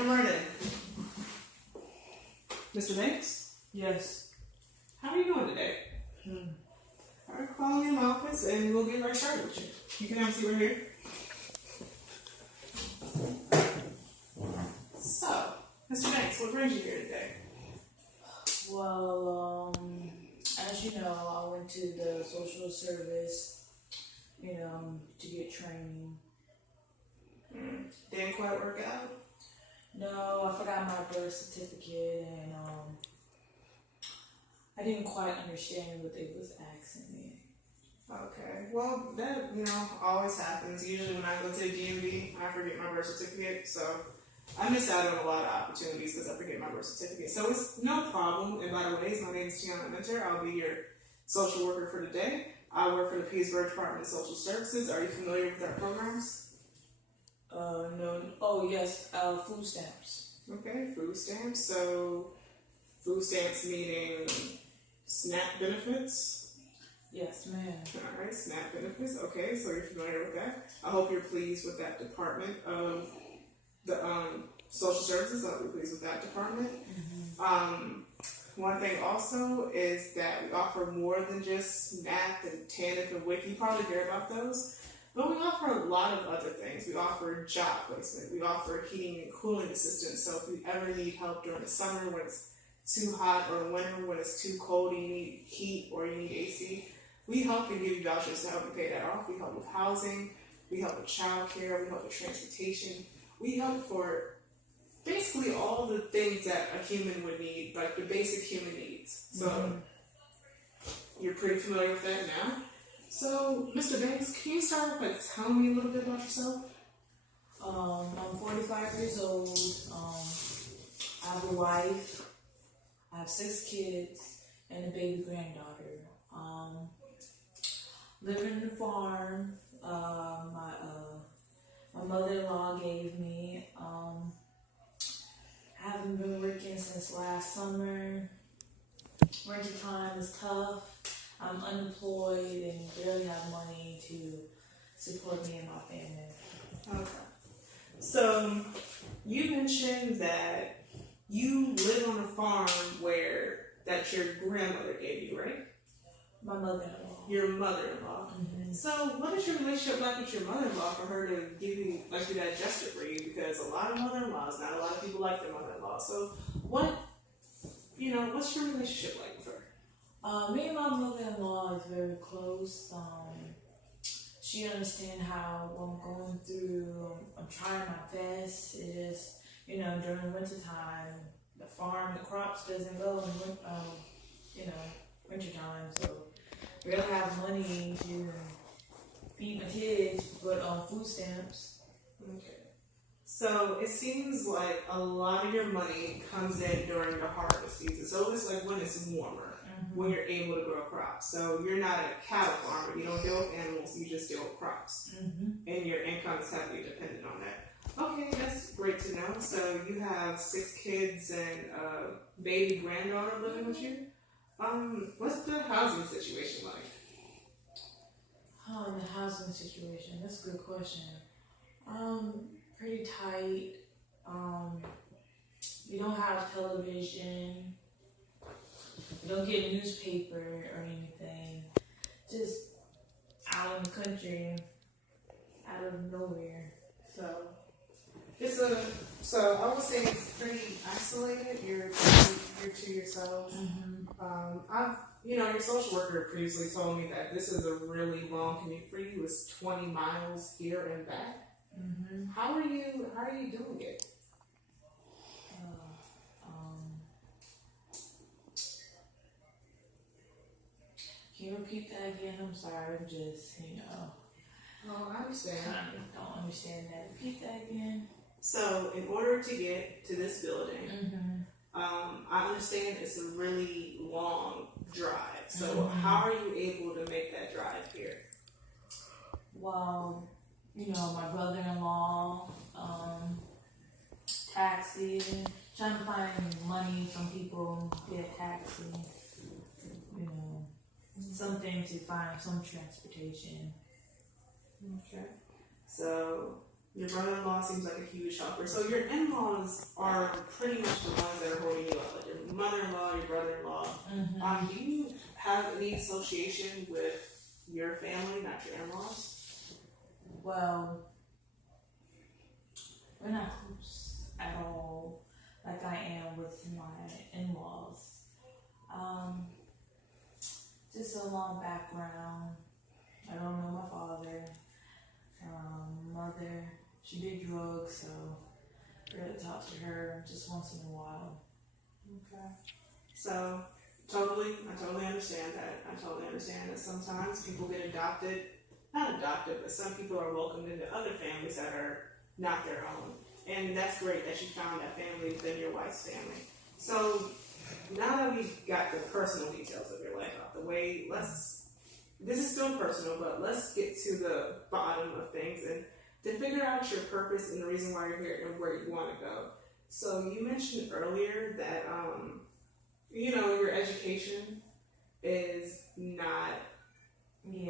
come right in. Mr. Banks? Yes. How are you doing today? Alright, call me in the office and we'll get right started with you. You can have a seat right here. So, Mr. Banks, what brings you here today? Well, as you know, I went to the social service, to get training. Didn't quite work out? No, I forgot my birth certificate and I didn't quite understand what they was asking me. Okay, well, that, always happens. Usually when I go to the DMV, I forget my birth certificate, so I miss out on a lot of opportunities because I forget my birth certificate. So it's no problem. And by the way, my name is Tiana. I'll be your social worker for today. I work for the Pittsburgh Department of Social Services. Are you familiar with our programs? No. Oh, yes, food stamps. Okay, food stamps. So food stamps meaning SNAP benefits? Yes, ma'am. All right, SNAP benefits. Okay, so you're familiar with that. I hope you're pleased with that department of the social services. I hope you're pleased with that department. One thing also is that we offer more than just SNAP and TANF and WIC. You probably hear about those. But we offer a lot of other things. We offer job placement. We offer heating and cooling assistance. So if you ever need help during the summer when it's too hot, or winter when it's too cold and you need heat or you need AC, we help and give you vouchers to help you pay that off. We help with housing. We help with child care. We help with transportation. We help for basically all the things that a human would need, like the basic human needs. So you're pretty familiar with that now. So, Mr. Banks, can you start off by telling me a little bit about yourself? I'm 45 years old. I have a wife. I have 6 kids and a baby granddaughter. Living in the farm. My mother-in-law gave me. I haven't been working since last summer. Winter time is tough. I'm unemployed and barely have money to support me and my family. Okay. So, you mentioned that you live on a farm that your grandmother gave you, right? My mother-in-law. Your mother-in-law. So, what is your relationship like with your mother-in-law for her to give you, do that gesture for you? Because a lot of mother-in-laws, not a lot of people like their mother-in-law. So, what's your relationship like with her? Me and my mother-in-law is very close. She understands how I'm going through. I'm trying my best. It is, during winter time, the crops doesn't go in, winter time. So we don't have money to feed my kids, but on food stamps. Okay. So it seems like a lot of your money comes in during the harvest season. So it's like when it's warmer, when you're able to grow crops. So you're not a cattle farmer. You don't deal with animals. You just deal with crops. And your income is heavily dependent on that. Okay, that's great to know. So you have 6 kids and a baby granddaughter living with you. What's the housing situation like? The housing situation. That's a good question. Pretty tight. We don't have television. We don't get newspaper or anything. Just out in the country, out of nowhere. So I would say it's pretty isolated. You're to yourself. Your social worker previously told me that this is a really long commute for you. It's 20 miles here and back. How are you doing it? Can you repeat that again? I'm sorry. I'm just, Oh, I understand. I don't understand that. Repeat that again. So, in order to get to this building, I understand it's a really long drive. So, how are you able to make that drive here? Well, my brother-in-law, taxi, trying to find money from people, get a taxi, something to find some transportation. Okay. So, Your brother-in-law seems like a huge helper. So your in-laws are pretty much the ones that are holding you up. Like your mother-in-law, your brother-in-law. Mm-hmm. Do you have any association with your family, not your in-laws? Well, we're not close at all, like I am with my in-laws. Just a long background. I don't know my father. Mother, she did drugs, so I really talk to her just once in a while. Okay. So, I totally understand that. I totally understand that sometimes people get adopted, not adopted, but some people are welcomed into other families that are not their own. And that's great that you found that family within your wife's family. So, now that we've got the personal details of your life out the way, this is still personal, but let's get to the bottom of things and to figure out your purpose and the reason why you're here and where you want to go. So you mentioned earlier that, your education is not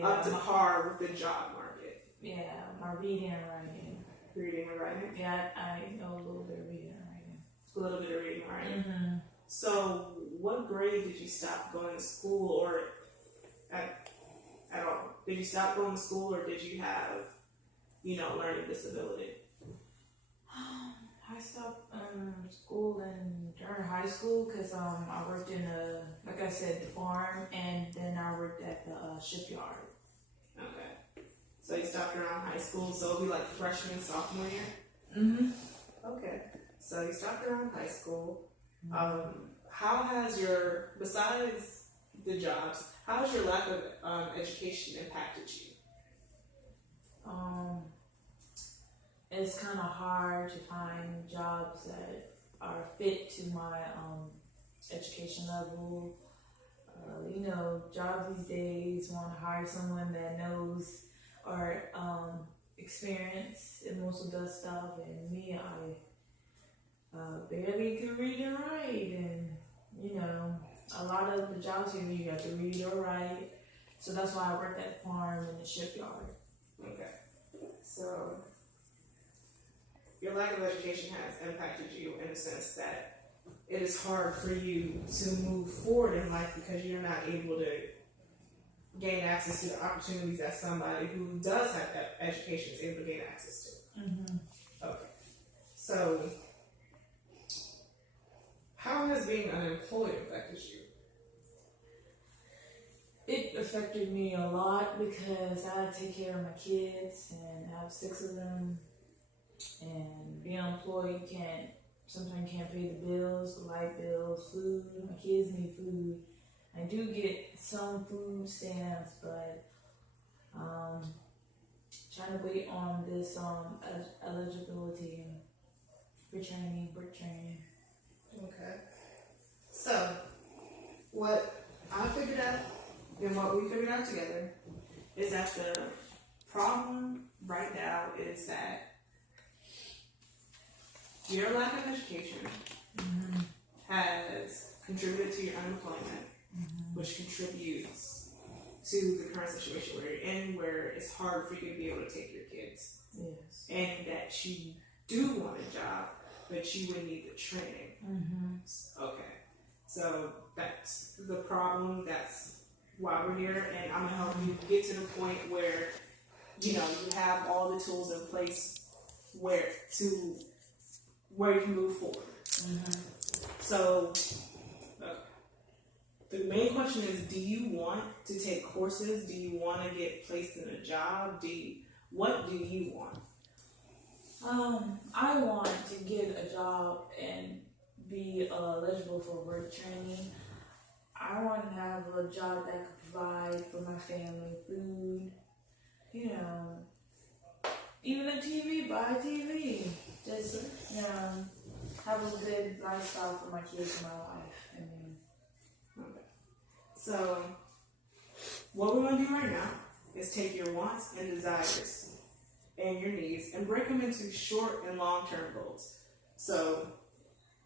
up to par with the job market. Yeah, my reading and writing. Reading and writing? Yeah, I know a little bit of reading and writing. A little bit of reading and writing. Mm-hmm. So what grade did you stop going to school or at all? Did you stop going to school or did you have, learning disability? I stopped school during high school because I worked in like I said, the farm, and then I worked at the shipyard. Okay. So you stopped around high school, so it'll be like freshman, sophomore year? Mm-hmm. Okay. So you stopped around high school. Mm-hmm. How has besides the jobs, how has your lack of education impacted you? It's kind of hard to find jobs that are fit to my education level. Jobs these days want to hire someone that knows or experience in most of the stuff, and me, I barely can read and write, and a lot of the jobs here you have to read or write, so that's why I work at the farm and the shipyard. Okay, so your lack of education has impacted you in the sense that it is hard for you to move forward in life because you're not able to gain access to the opportunities that somebody who does have education is able to gain access to. Mm-hmm. Okay, so how has being unemployed affected you? It affected me a lot because I had to take care of my kids, and I have 6 of them. And being unemployed, sometimes can't pay the bills, the light bills, food. My kids need food. I do get some food stamps, but trying to wait on this eligibility for training, work training. Okay. So, what I figured out and what we figured out together is that the problem right now is that your lack of education has contributed to your unemployment, which contributes to the current situation where you're in, where it's hard for you to be able to take your kids. Yes. And that you do want a job, but you would need the training. Okay. So that's the problem. That's why we're here. And I'm going to help you get to the point where, you have all the tools in place where you can move forward. So, the main question is, do you want to take courses? Do you want to get placed in a job? What do you want? I want to get a job and be eligible for work training. I want to have a job that could provide for my family food, even a TV, buy a TV. Just, have a good lifestyle for my kids and my life. Okay. So, what we're going to do right now is take your wants and desires and your needs and break them into short and long-term goals. So,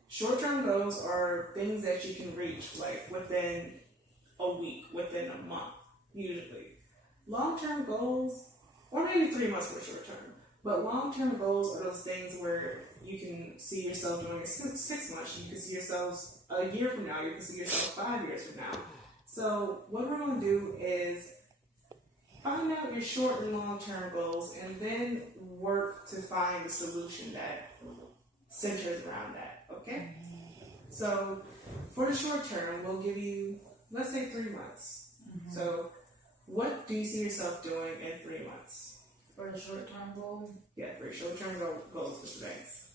short-term goals are things that you can reach, like within a week, within a month, usually. Long-term goals, or maybe 3 months for short-term. But long-term goals are those things where you can see yourself doing it 6 months. You can see yourselves a year from now. You can see yourself 5 years from now. So what we're going to do is find out your short and long-term goals, and then work to find a solution that centers around that. Okay? So for the short term, we'll give you, let's say, 3 months. So what do you see yourself doing in 3 months? For a short-term goal? Yeah, for your short-term goals, Mr. Banks.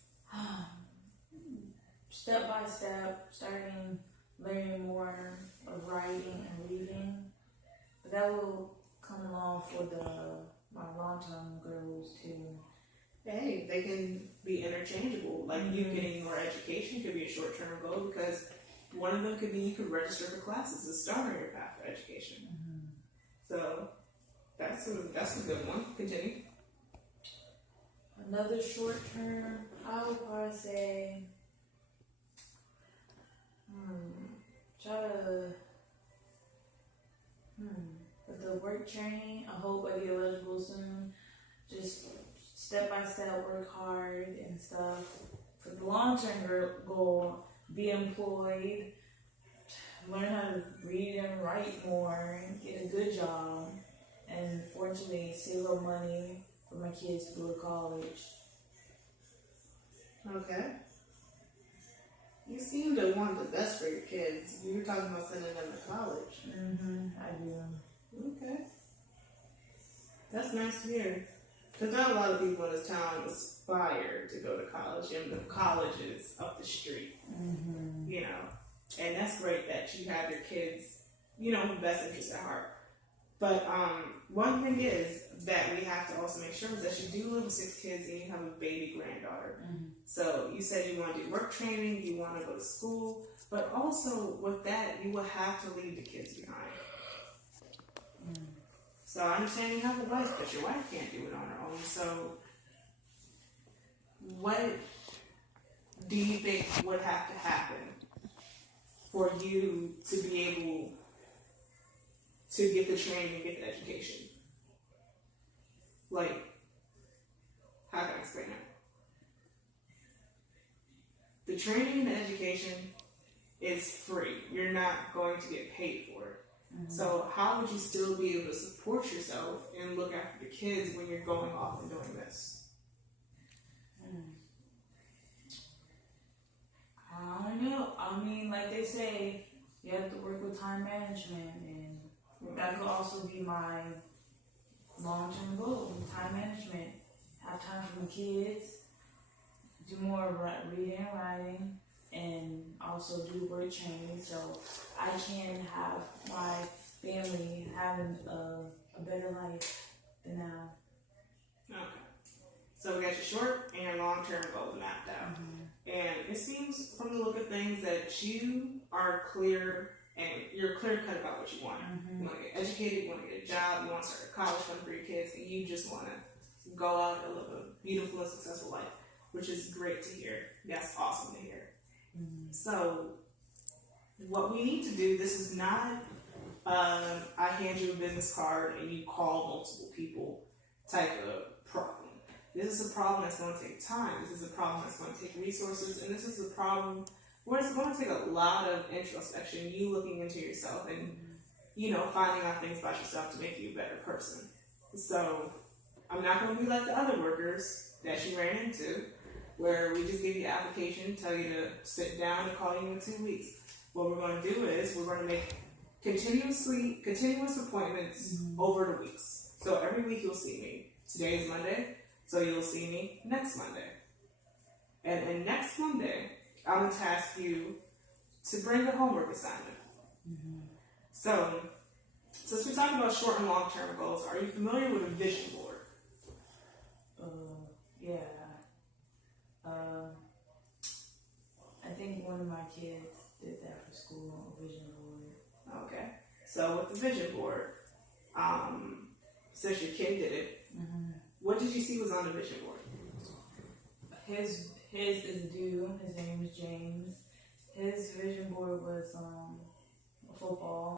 Step by step, starting learning more of writing and reading. But that will come along for my long-term goals too. Hey, they can be interchangeable. Like you getting more education could be a short-term goal, because one of them could be you could register for classes to start on your path for education. So that's a good one. Continue. Another short-term, I would probably say, try to, with the work training, I hope I get eligible soon. Just step by step, work hard and stuff. For the long-term goal, be employed, learn how to read and write more, get a good job, and fortunately save up money for my kids to go to college. Okay. You seem to want the best for your kids. You were talking about sending them to college. I do. Okay. That's nice to hear. Because not a lot of people in this town aspire to go to college, and the college is up the street. You know, and that's great that you have your kids, best interest at heart. But one thing is that we have to also make sure is that you do live with 6 kids and you have a baby granddaughter. So you said you want to do work training, you want to go to school, but also with that, you will have to leave the kids behind. So I understand you have a wife, but your wife can't do it on her own. So what do you think would have to happen for you to be able to get the training and get the education? Like, how can I explain that? The training and the education is free. You're not going to get paid for it. So how would you still be able to support yourself and look after the kids when you're going off and doing this? I don't know. I mean, like they say, you have to work with time management, and that could also be my long-term goal, time management. Have time for my kids, do more reading and writing, and also do work training so I can have my family having a better life than now. Okay. So we got your short and your long-term goals mapped out. And it seems from the look of things that you are clear, and you're clear-cut about what you want. You want to get educated, you want to get a job, you want to start a college fund for your kids, and you just want to go out and live a beautiful and successful life, which is great to hear. That's awesome to hear. So what we need to do, this is not I hand you a business card and you call multiple people type of problem. This is a problem that's going to take time. This is a problem that's going to take resources, and this is a problem where it's going to take a lot of introspection, you looking into yourself and, finding out things about yourself to make you a better person. So I'm not going to be like the other workers that you ran into, where we just give you an application, tell you to sit down and call you in 2 weeks. What we're going to do is we're going to make continuous appointments over the weeks. So every week you'll see me. Today is Monday, so you'll see me next Monday. And next Monday, I'm going to task you to bring a homework assignment. So, since we're talking about short and long-term goals, are you familiar with a vision board? Yeah. I think one of my kids did that for school, a vision board. Okay. So with the vision board, since your kid did it, what did you see was on the vision board? His is a dude. His name is James. His vision board was football.